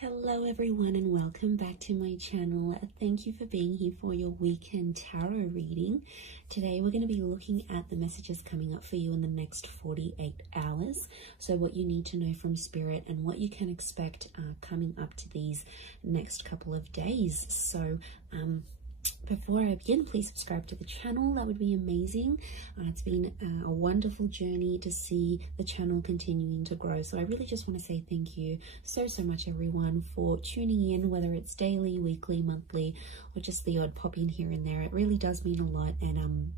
Hello everyone and welcome back to my channel. Thank you for being here for your weekend tarot reading. Today we're going to be looking at the messages coming up for you in the next 48 hours. So what you need to know from Spirit and what you can expect coming up to these next couple of days. So before I begin, please subscribe to the channel. That would be amazing. It's been a wonderful journey to see the channel continuing to grow. So I really just want to say thank you so much, everyone, for tuning in, whether it's daily, weekly, monthly, or just the odd pop in here and there. It really does mean a lot. And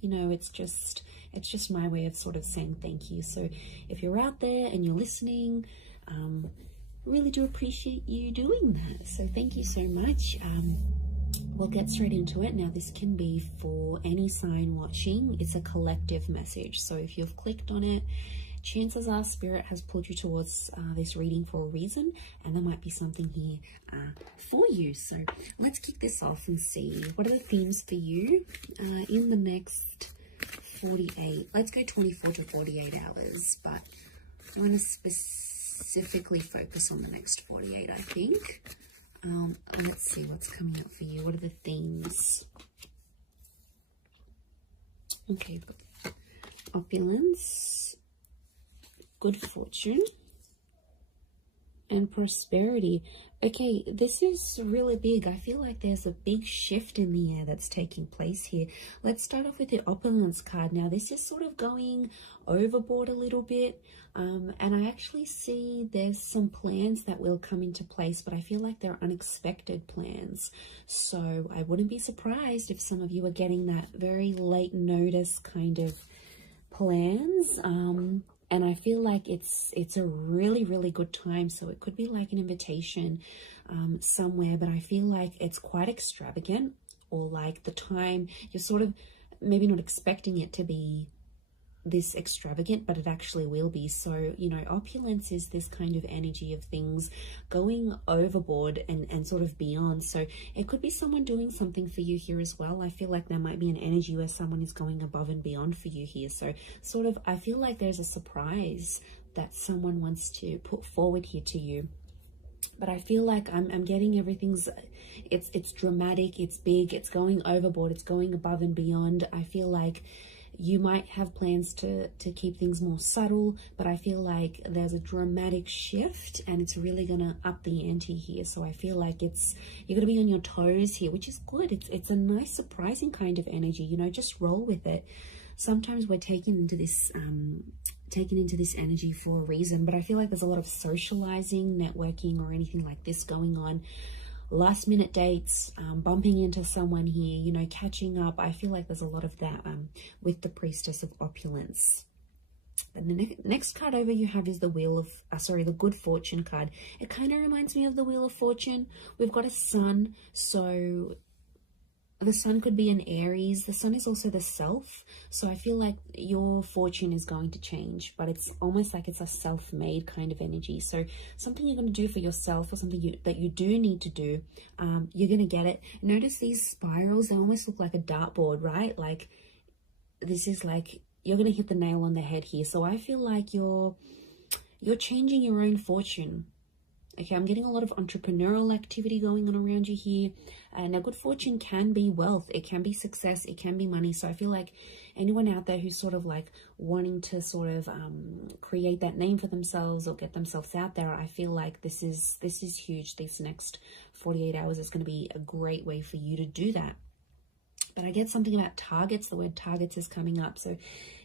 you know, it's just my way of sort of saying thank you. So if you're out there and you're listening, really do appreciate you doing that. So thank you so much. We'll get straight into it. Now, this can be for any sign watching. It's a collective message. So if you've clicked on it, chances are Spirit has pulled you towards this reading for a reason, and there might be something here for you. So let's kick this off and see what are the themes for you in the next 48. Let's go 24 to 48 hours, but I want to specifically focus on the next 48, I think. Let's see what's coming up for you. What are the themes? Okay, opulence, good fortune, and prosperity. Okay, this is really big. I feel like there's a big shift in the air that's taking place here. Let's start off with the opulence card. Now, this is sort of going overboard a little bit. And I actually see there's some plans that will come into place, but I feel like they're unexpected plans. So I wouldn't be surprised if some of you are getting that very late notice kind of plans. And I feel like it's a really good time. So it could be like an invitation somewhere, but I feel like it's quite extravagant, or like the time you're sort of maybe not expecting it to be this extravagant, but it actually will be. So, you know, opulence is this kind of energy of things going overboard and sort of beyond. So it could be someone doing something for you here as well. I feel like there might be an energy where someone is going above and beyond for you here. So sort of, I feel like there's a surprise that someone wants to put forward here to you. But I feel like I'm getting everything's, it's dramatic, it's big, it's going overboard, it's going above and beyond. I feel like you might have plans to keep things more subtle, but I feel like there's a dramatic shift and it's really gonna up the ante here. So I feel like you're gonna be on your toes here, which is good. It's a nice, surprising kind of energy, you know, just roll with it. Sometimes we're taken into this energy for a reason, but I feel like there's a lot of socializing, networking, or anything like this going on. Last minute dates, bumping into someone here, you know, catching up. I feel like there's a lot of that with the Priestess of Opulence. And the next card over you have is the Wheel of, the Good Fortune card. It kind of reminds me of the Wheel of Fortune. We've got a sun, so the sun could be an Aries. The sun is also the self. So I feel like your fortune is going to change, but it's almost like it's a self-made kind of energy. So something you're going to do for yourself, or something that you do need to do, you're going to get it. Notice these spirals, they almost look like a dartboard, right? Like this is like, you're going to hit the nail on the head here. So I feel like you're changing your own fortune. Okay, I'm getting a lot of entrepreneurial activity going on around you here. Now, good fortune can be wealth. It can be success. It can be money. So I feel like anyone out there who's sort of like wanting to sort of create that name for themselves or get themselves out there, I feel like this is huge. These next 48 hours is going to be a great way for you to do that. But I get something about targets. The word targets is coming up. So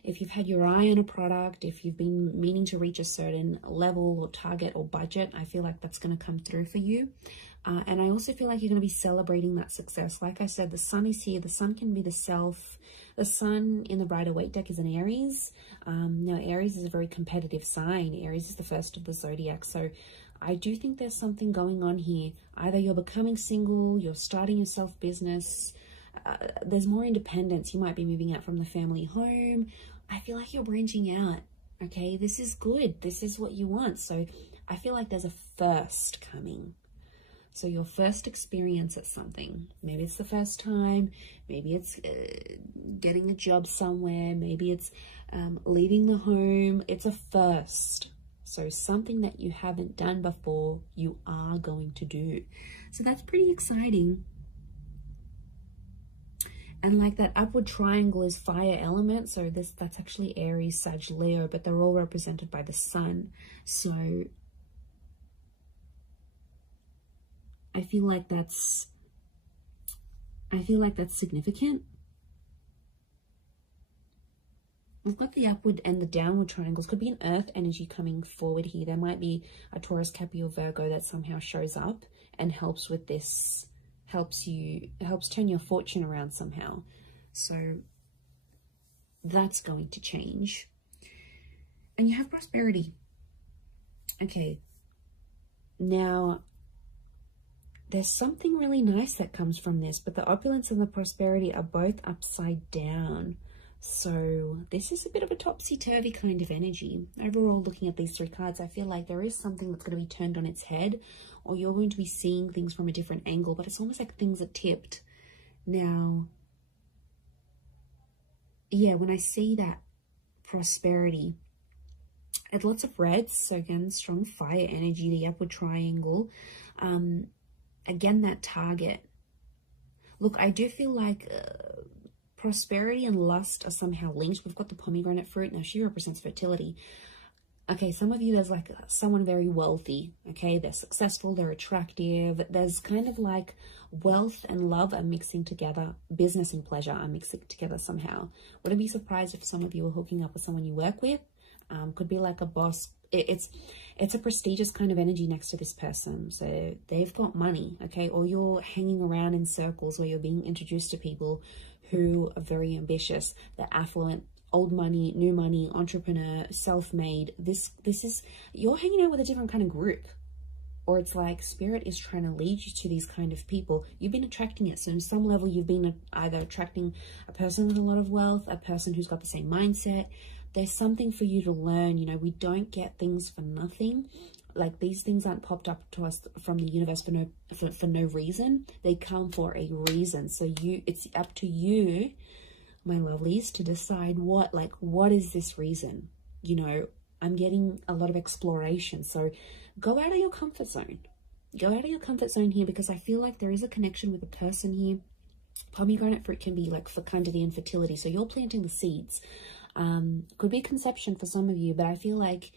if you've had your eye on a product, if you've been meaning to reach a certain level or target or budget, I feel like that's going to come through for you. And I also feel like you're going to be celebrating that success. Like I said, the sun is here. The sun can be the self. The sun in the Rider-Waite deck is an Aries. Now, Aries is a very competitive sign. Aries is the first of the zodiac. So I do think there's something going on here. Either you're becoming single, you're starting your self-business, there's more independence. You might be moving out from the family home. I feel like you're branching out. Okay, this is good. This is what you want. So I feel like there's a first coming. So your first experience at something, maybe it's the first time, maybe it's getting a job somewhere, maybe it's leaving the home. It's a first. So something that you haven't done before, you are going to do. So that's pretty exciting. And like that upward triangle is fire element. So that's actually Aries, Sag, Leo, but they're all represented by the sun. So I feel like that's significant. We've got the upward and the downward triangles. Could be an earth energy coming forward here. There might be a Taurus, Capricorn, Virgo that somehow shows up and helps with this, helps turn your fortune around somehow. So that's going to change. And you have prosperity. Okay. Now, there's something really nice that comes from this, but the opulence and the prosperity are both upside down. So this is a bit of a topsy-turvy kind of energy. Overall, looking at these three cards, I feel like there is something that's going to be turned on its head, or you're going to be seeing things from a different angle, but it's almost like things are tipped. Now, yeah, when I see that prosperity, it's lots of reds. So again, strong fire energy, the upward triangle. Again, that target. Look, I do feel like prosperity and lust are somehow linked. We've got the pomegranate fruit. Now, she represents fertility. Okay, some of you, there's like someone very wealthy. Okay, they're successful, they're attractive. There's kind of like wealth and love are mixing together. Business and pleasure are mixing together somehow. Wouldn't be surprised if some of you are hooking up with someone you work with. Could be like a boss. It's a prestigious kind of energy next to this person. So they've got money, okay? Or you're hanging around in circles where you're being introduced to people who are very ambitious. They're affluent, old money, new money, entrepreneur, self-made. This is, you're hanging out with a different kind of group. Or it's like spirit is trying to lead you to these kind of people. You've been attracting it. So on some level, you've been either attracting a person with a lot of wealth, a person who's got the same mindset. There's something for you to learn. You know, we don't get things for nothing. Like, these things aren't popped up to us from the universe for no reason. They come for a reason. So it's up to you, my lovelies, to decide what is this reason? You know, I'm getting a lot of exploration. So go out of your comfort zone. Go out of your comfort zone here, because I feel like there is a connection with a person here. Pomegranate fruit can be like fecundity and fertility. So you're planting the seeds. Could be conception for some of you, but I feel like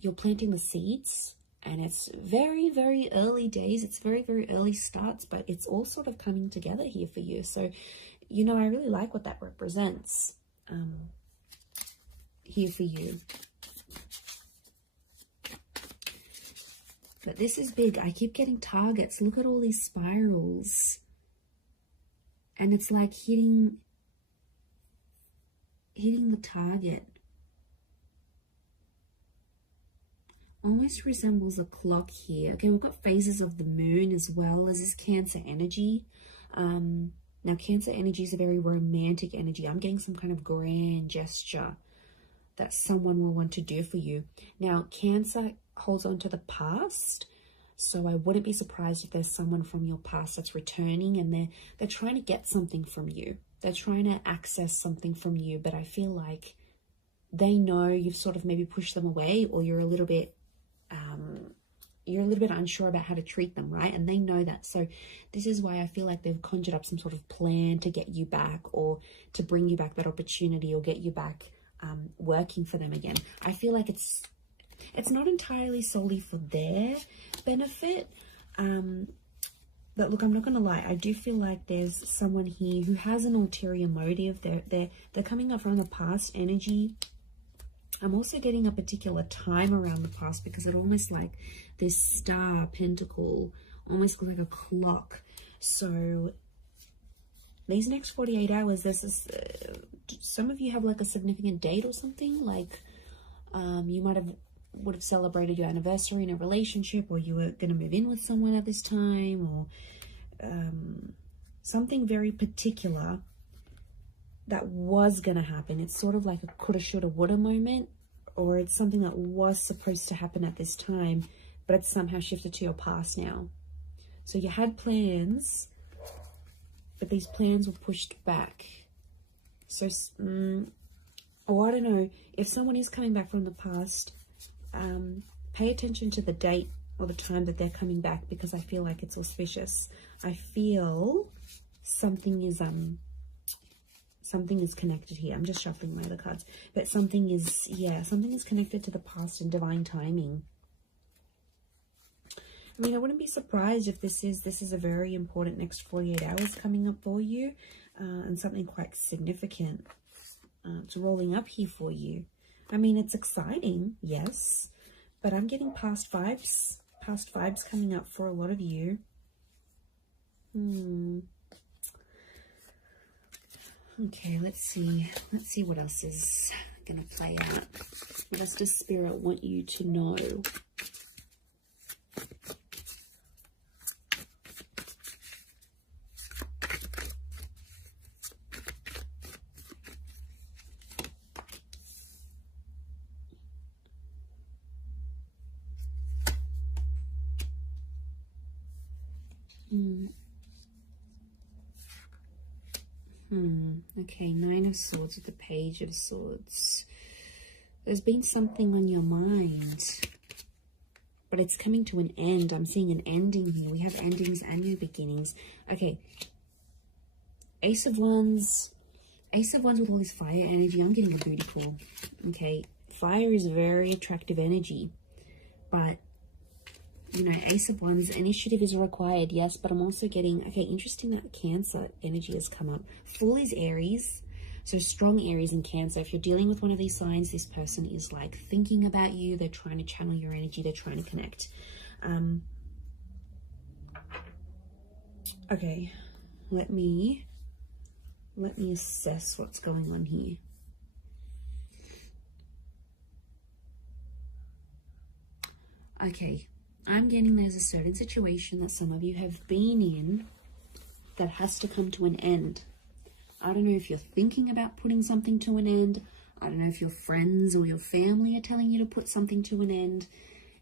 you're planting the seeds, and it's very, very early days. It's very, very early starts, but it's all sort of coming together here for you. So, you know, I really like what that represents here for you. But this is big. I keep getting targets. Look at all these spirals. And it's like hitting the target. Almost resembles a clock here. Okay, we've got phases of the moon as well as this Cancer energy. Now, Cancer energy is a very romantic energy. I'm getting some kind of grand gesture that someone will want to do for you. Now, Cancer holds on to the past. So I wouldn't be surprised if there's someone from your past that's returning, and they're trying to get something from you. They're trying to access something from you, but I feel like they know you've sort of maybe pushed them away, or you're a little bit unsure about how to treat them, right? And they know that. So this is why I feel like they've conjured up some sort of plan to get you back, or to bring you back that opportunity, or get you back working for them again. I feel like it's not entirely solely for their benefit. But look, I'm not going to lie. I do feel like there's someone here who has an ulterior motive. They're coming up from the past energy. I'm also getting a particular time around the past, because it almost like this star pentacle, almost like a clock. So these next 48 hours, there's this, some of you have like a significant date or something. Like you would have celebrated your anniversary in a relationship, or you were going to move in with someone at this time, or something very particular that was going to happen. It's sort of like a coulda, shoulda, woulda moment, or it's something that was supposed to happen at this time, but it's somehow shifted to your past now. So you had plans, but these plans were pushed back. So, I don't know, if someone is coming back from the past, Pay attention to the date or the time that they're coming back, because I feel like it's auspicious. I feel something is connected here. I'm just shuffling my other cards, but something is, yeah, something is connected to the past and divine timing. I mean, I wouldn't be surprised if this is a very important next 48 hours coming up for you, and something quite significant it's rolling up here for you. I mean, it's exciting, yes, but I'm getting past vibes coming up for a lot of you. Okay, let's see what else is gonna play out. What else does Spirit want you to know? Okay, Nine of Swords with the Page of Swords. There's been something on your mind, but it's coming to an end. I'm seeing an ending here. We have endings and new beginnings. Okay, Ace of Wands with all this fire energy. I'm getting a booty call. Okay, fire is very attractive energy, but you know, Ace of Wands, initiative is required, yes, but I'm also getting, okay, interesting that Cancer energy has come up. Full is Aries, so strong Aries and Cancer. If you're dealing with one of these signs, this person is like thinking about you. They're trying to channel your energy. They're trying to connect. Okay, let me assess what's going on here. Okay. I'm getting there's a certain situation that some of you have been in that has to come to an end. I don't know if you're thinking about putting something to an end. I don't know if your friends or your family are telling you to put something to an end.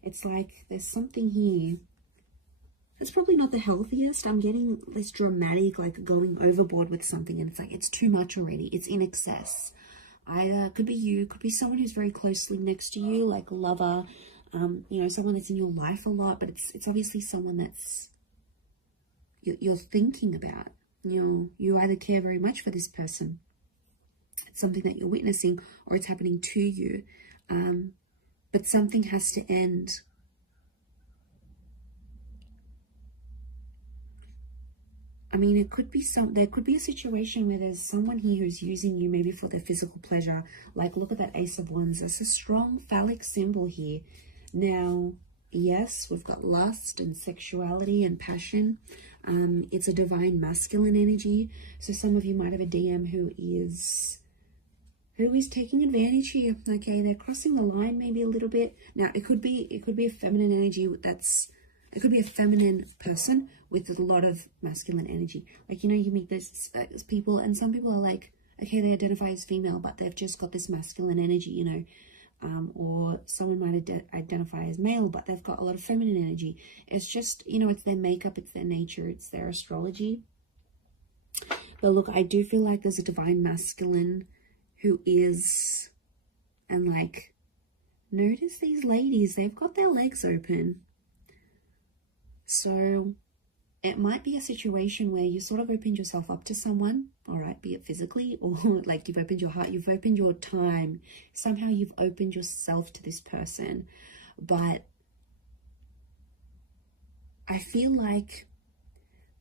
It's like there's something here. It's probably not the healthiest. I'm getting this dramatic, like going overboard with something, and it's like it's too much already. It's in excess. Either could be you, could be someone who's very closely next to you, like a lover. You know, someone that's in your life a lot, but it's obviously someone that's you're thinking about. You either care very much for this person, it's something that you're witnessing, or it's happening to you, but something has to end. I mean, it could be there could be a situation where there's someone here who's using you maybe for their physical pleasure. Like, look at that Ace of Wands. That's a strong phallic symbol here. Now, yes, we've got lust and sexuality and passion. It's a divine masculine energy. So some of you might have a DM who is taking advantage here. Okay, they're crossing the line maybe a little bit. Now, it could be a feminine energy it could be a feminine person with a lot of masculine energy. Like, you know, you meet those people, and some people are like, okay, they identify as female, but they've just got this masculine energy, you know. Or someone might identify as male, but they've got a lot of feminine energy. It's just, you know, it's their makeup, it's their nature, it's their astrology. But look, I do feel like there's a divine masculine who is, and like, notice these ladies, they've got their legs open. So it might be a situation where you sort of opened yourself up to someone, all right, be it physically or like you've opened your heart, you've opened your time, somehow you've opened yourself to this person. But I feel like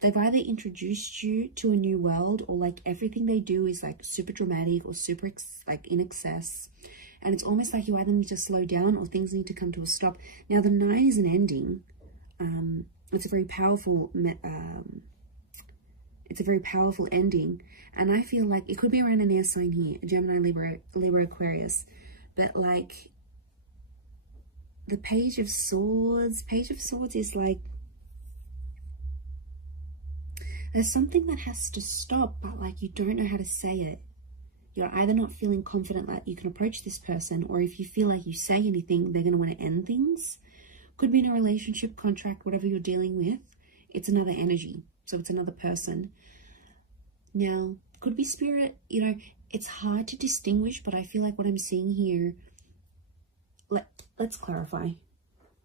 they've either introduced you to a new world, or like everything they do is like super dramatic or super like in excess. And it's almost like you either need to slow down or things need to come to a stop. Now, the 9 is an ending. It's a very powerful ending, and I feel like it could be around an air sign here, Gemini, Libra, Aquarius, but like the Page of Swords is like there's something that has to stop, but like you don't know how to say it. You're either not feeling confident that you can approach this person, or if you feel like you say anything, they're going to want to end things. Could be in a relationship, contract, whatever you're dealing with. It's another energy. So it's another person. Now, could be spirit. You know, it's hard to distinguish, but I feel like what I'm seeing here, let's clarify,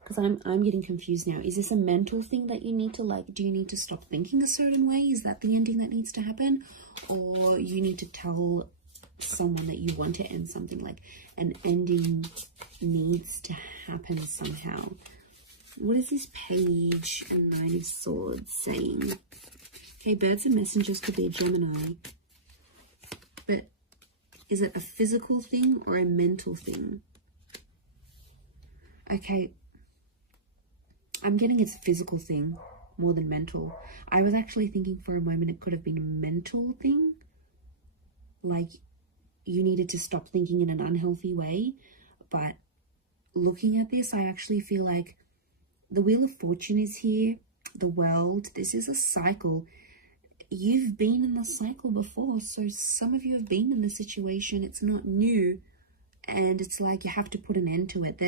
because I'm getting confused now. Is this a mental thing that you need to, like, do you need to stop thinking a certain way? Is that the ending that needs to happen? Or you need to tell someone that you want to end something, like an ending needs to happen somehow? What is this Page and Nine of Swords saying? Okay, birds and messengers could be a Gemini. But is it a physical thing or a mental thing? Okay, I'm getting it's a physical thing more than mental. I was actually thinking for a moment it could have been a mental thing. Like you needed to stop thinking in an unhealthy way. But looking at this, I actually feel like the Wheel of Fortune is here. The World. This is a cycle. You've been in the cycle before. So some of you have been in the situation. It's not new. And it's like you have to put an end to it.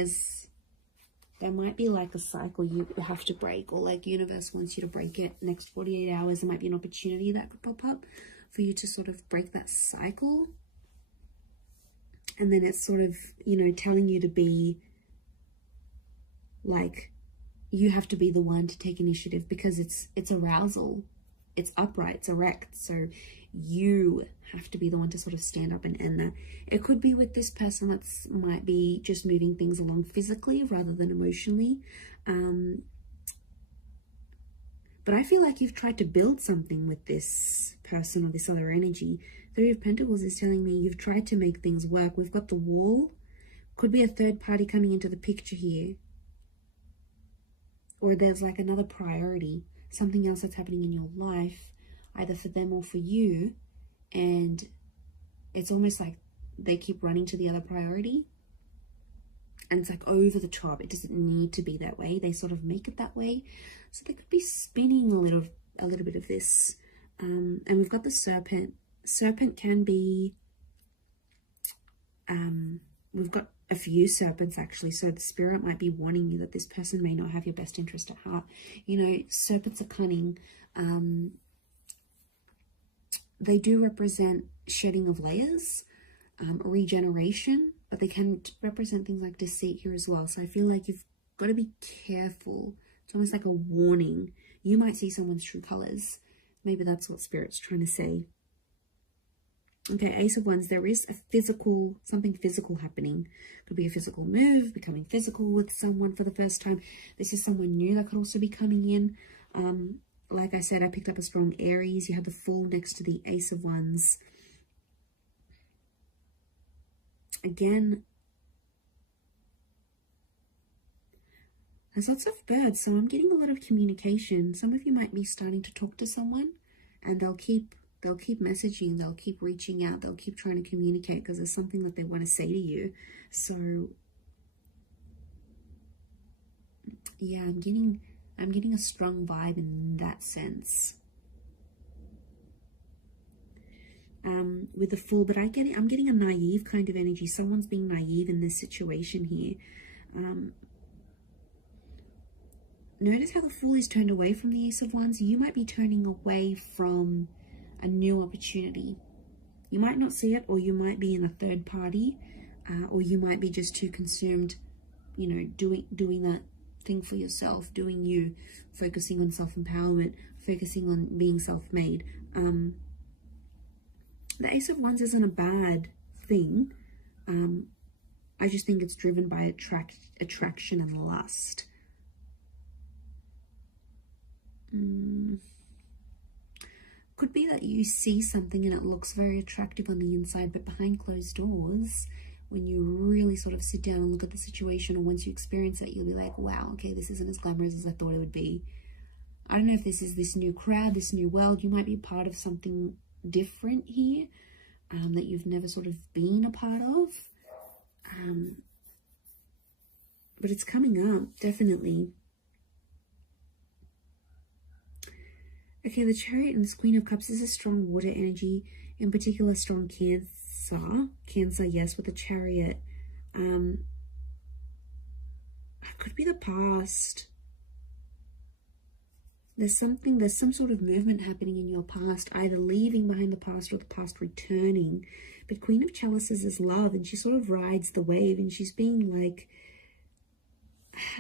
There might be like a cycle you have to break, or like universe wants you to break it. Next 48 hours, there might be an opportunity that could pop up for you to sort of break that cycle. And then it's sort of, you know, telling you to be like, you have to be the one to take initiative, because it's arousal, it's upright, it's erect. So you have to be the one to sort of stand up and end that. It could be with this person that's might be just moving things along physically rather than emotionally. But I feel like you've tried to build something with this person or this other energy. Three of Pentacles is telling me you've tried to make things work. We've got the Wall. Could be a third party coming into the picture here. Or there's like another priority, something else that's happening in your life, either for them or for you. And it's almost like they keep running to the other priority. And it's like over the top. It doesn't need to be that way. They sort of make it that way. So they could be spinning a little bit of this. And we've got the Serpent. Serpent can be, we've got a few serpents actually, so the spirit might be warning you that this person may not have your best interest at heart. You know, serpents are cunning. They do represent shedding of layers, regeneration, but they can represent things like deceit here as well. So I feel like you've got to be careful. It's almost like a warning. You might see someone's true colors. Maybe that's what spirit's trying to say. Okay, Ace of Wands, there is a physical, something physical happening. Could be a physical move, becoming physical with someone for the first time. This is someone new that could also be coming in. Like I said, I picked up a strong Aries. You have the Fool next to the Ace of Wands. Again, there's lots of birds, so I'm getting a lot of communication. Some of you might be starting to talk to someone, and they'll keep messaging, they'll keep reaching out, they'll keep trying to communicate because there's something that they want to say to you. So yeah, I'm getting a strong vibe in that sense. With the Fool, but I'm getting a naive kind of energy. Someone's being naive in this situation here. Notice how the Fool is turned away from the Ace of Wands. You might be turning away from a new opportunity. You might not see it, or you might be in a third party, or you might be just too consumed, you know, doing that thing for yourself, doing you, focusing on self-empowerment, focusing on being self-made. The Ace of Wands isn't a bad thing. I just think it's driven by attraction and lust. Could be that you see something and it looks very attractive on the inside, but behind closed doors, when you really sort of sit down and look at the situation, or once you experience it, you'll be like, wow, okay, this isn't as glamorous as I thought it would be. I don't know if this is this new crowd, this new world. You might be part of something different here, that you've never sort of been a part of. But it's coming up, definitely. Okay, the Chariot and this Queen of Cups is a strong water energy, in particular strong Cancer. Cancer, yes, with the Chariot. It could be the past. There's some sort of movement happening in your past, either leaving behind the past or the past returning. But Queen of Chalices is love, and she sort of rides the wave, and she's being like,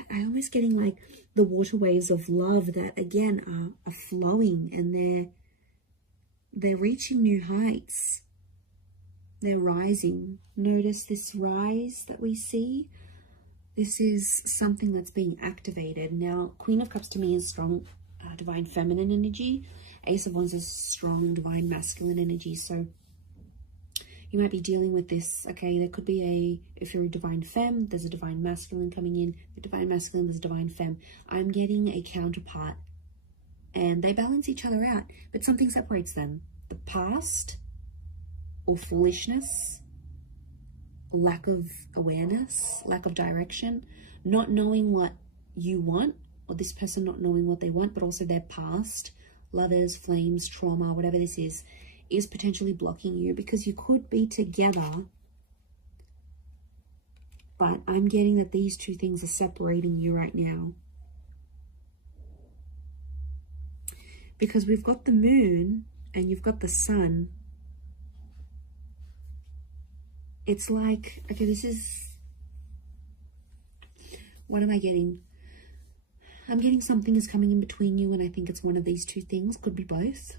I'm almost getting like the waterways of love that again are flowing, and they're reaching new heights. They're rising. Notice this rise that we see. This is something that's being activated. Now, Queen of Cups to me is strong divine feminine energy. Ace of Wands is strong divine masculine energy. So you might be dealing with this, okay? There could be if you're a divine femme, there's a divine masculine coming in. The divine masculine, there's a divine femme. I'm getting a counterpart, and they balance each other out, but something separates them. The past, or foolishness, lack of awareness, lack of direction, not knowing what you want, or this person not knowing what they want, but also their past, lovers, flames, trauma, whatever this is potentially blocking you, because you could be together, but I'm getting that these two things are separating you right now. Because we've got the moon and you've got the sun. It's like, okay, this is, what am I getting? I'm getting something is coming in between you, and I think it's one of these two things, could be both.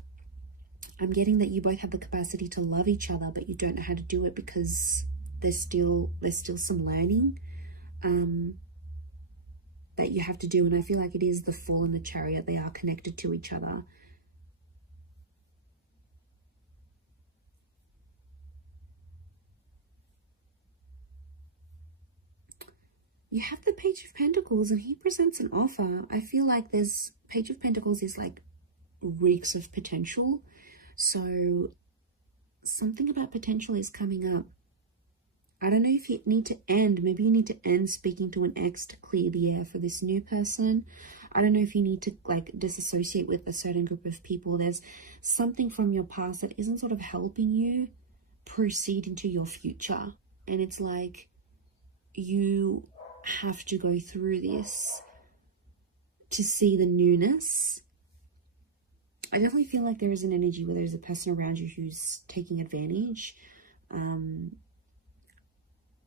I'm getting that you both have the capacity to love each other, but you don't know how to do it because there's still some learning that you have to do. And I feel like it is the Fool and the Chariot. They are connected to each other. You have the Page of Pentacles, and he presents an offer. I feel like there's Page of Pentacles is like reeks of potential. So something about potential is coming up. I don't know if you need to end. Maybe you need to end speaking to an ex to clear the air for this new person. I don't know if you need to like disassociate with a certain group of people. There's something from your past that isn't sort of helping you proceed into your future. And it's like you have to go through this to see the newness. I definitely feel like there is an energy where there's a person around you who's taking advantage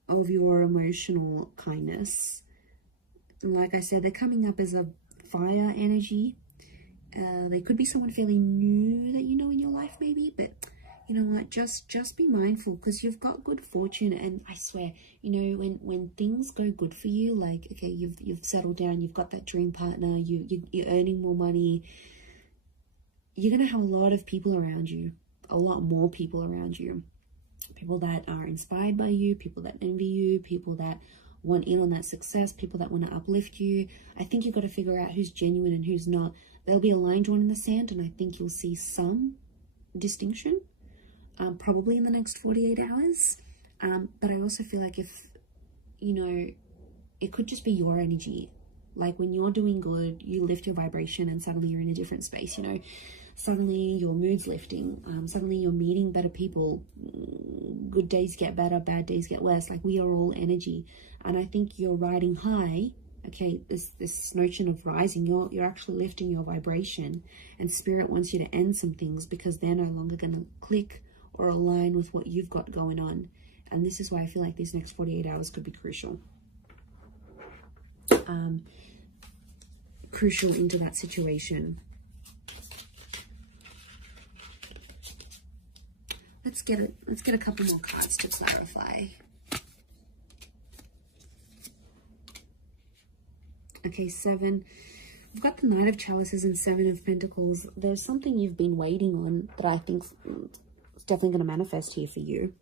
of your emotional kindness. And like I said, they're coming up as a fire energy. They could be someone fairly new that you know in your life maybe, but you know what, just be mindful, because you've got good fortune. And I swear, you know, when things go good for you, like, okay, you've settled down, you've got that dream partner, you're earning more money, you're going to have a lot of people around you, a lot more people around you, people that are inspired by you, people that envy you, people that want in on that success, people that want to uplift you. I think you've got to figure out who's genuine and who's not. There'll be a line drawn in the sand, and I think you'll see some distinction, probably in the next 48 hours. But I also feel like if, you know, it could just be your energy. Like when you're doing good, you lift your vibration and suddenly you're in a different space, you know. Suddenly your mood's lifting. Suddenly you're meeting better people. Good days get better, bad days get worse. Like we are all energy. And I think you're riding high. Okay, this notion of rising, you're actually lifting your vibration. And Spirit wants you to end some things because they're no longer going to click or align with what you've got going on. And this is why I feel like these next 48 hours could be crucial. Crucial into that situation. Let's get a couple more cards to clarify. Okay, 7. We've got the Knight of Chalices and 7 of Pentacles. There's something you've been waiting on that I think is definitely going to manifest here for you.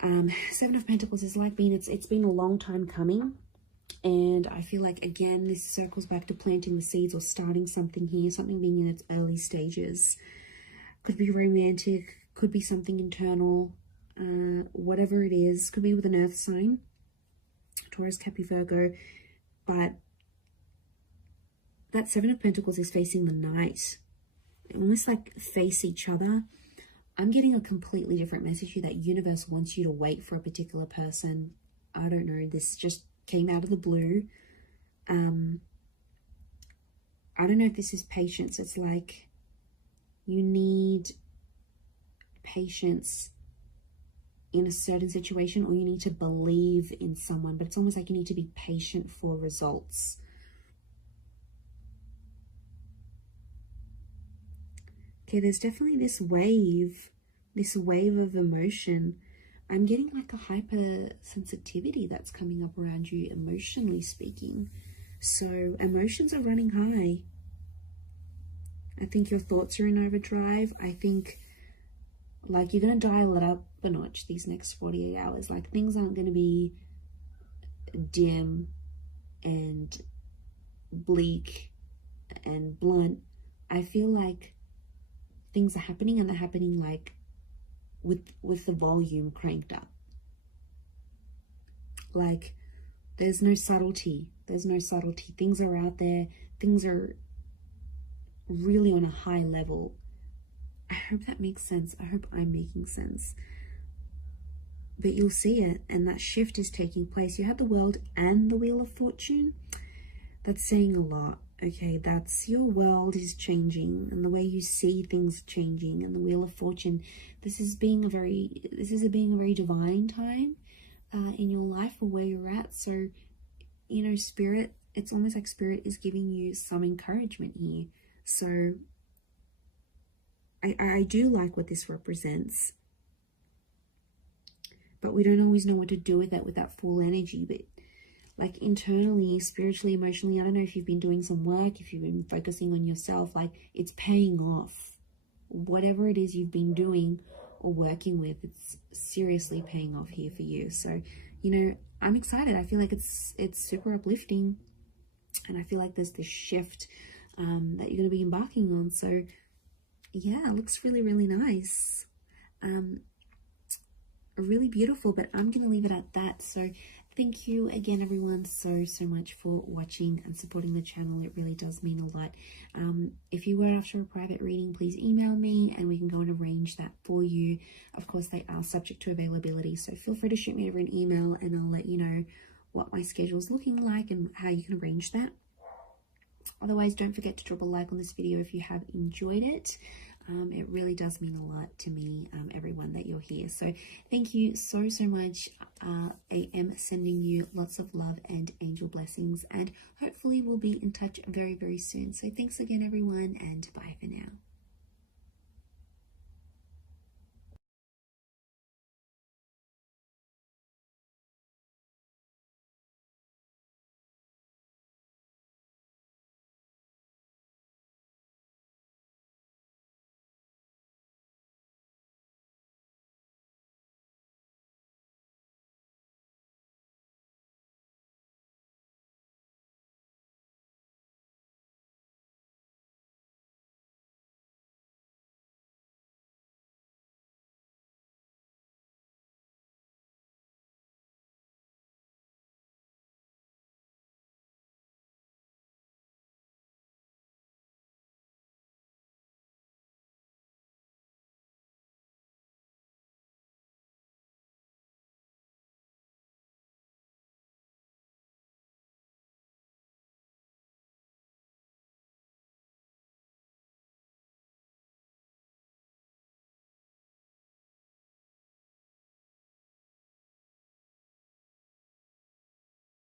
7 of Pentacles is like it's been a long time coming. And I feel like, again, this circles back to planting the seeds or starting something here, something being in its early stages. Could be romantic, could be something internal, whatever it is. Could be with an earth sign, Taurus, Capricorn, Virgo. But that 7 of Pentacles is facing the Knight. Almost like face each other. I'm getting a completely different message here, that universe wants you to wait for a particular person. I don't know, this just came out of the blue. I don't know if this is patience. It's like you need patience in a certain situation, or you need to believe in someone, but it's almost like you need to be patient for results. Okay, there's definitely this wave of emotion. I'm getting like a hypersensitivity that's coming up around you, emotionally speaking. So emotions are running high. I think your thoughts are in overdrive. I think like you're going to dial it up a notch these next 48 hours. Like things aren't going to be dim and bleak and blunt. I feel like things are happening, and they're happening like with the volume cranked up. Like there's no subtlety. Things are out there. Things are really on a high level. I hope that makes sense. I hope I'm making sense. But you'll see it, and that shift is taking place. You have the World and the Wheel of Fortune. That's saying a lot. Okay, that's your world is changing, and the way you see things changing. And the Wheel of Fortune, this is being a very divine time in your life, or where you're at. So, you know, Spirit, it's almost like Spirit is giving you some encouragement here. So I do like what this represents, but we don't always know what to do with that full energy. But like internally, spiritually, emotionally, I don't know if you've been doing some work, if you've been focusing on yourself, like it's paying off. Whatever it is you've been doing or working with, it's seriously paying off here for you. So, you know, I'm excited. I feel like it's super uplifting, and I feel like there's this shift that you're going to be embarking on. So yeah, it looks really, really nice. Really beautiful, but I'm going to leave it at that. So thank you again, everyone, so much for watching and supporting the channel. It really does mean a lot. If you were after a private reading, please email me and we can go and arrange that for you. Of course, they are subject to availability, so feel free to shoot me over an email and I'll let you know what my schedule is looking like and how you can arrange that. Otherwise, don't forget to drop a like on this video if you have enjoyed it. It really does mean a lot to me, everyone, that you're here. So thank you so much. I am sending you lots of love and angel blessings, and hopefully we'll be in touch very, very soon. So thanks again, everyone, and bye for now.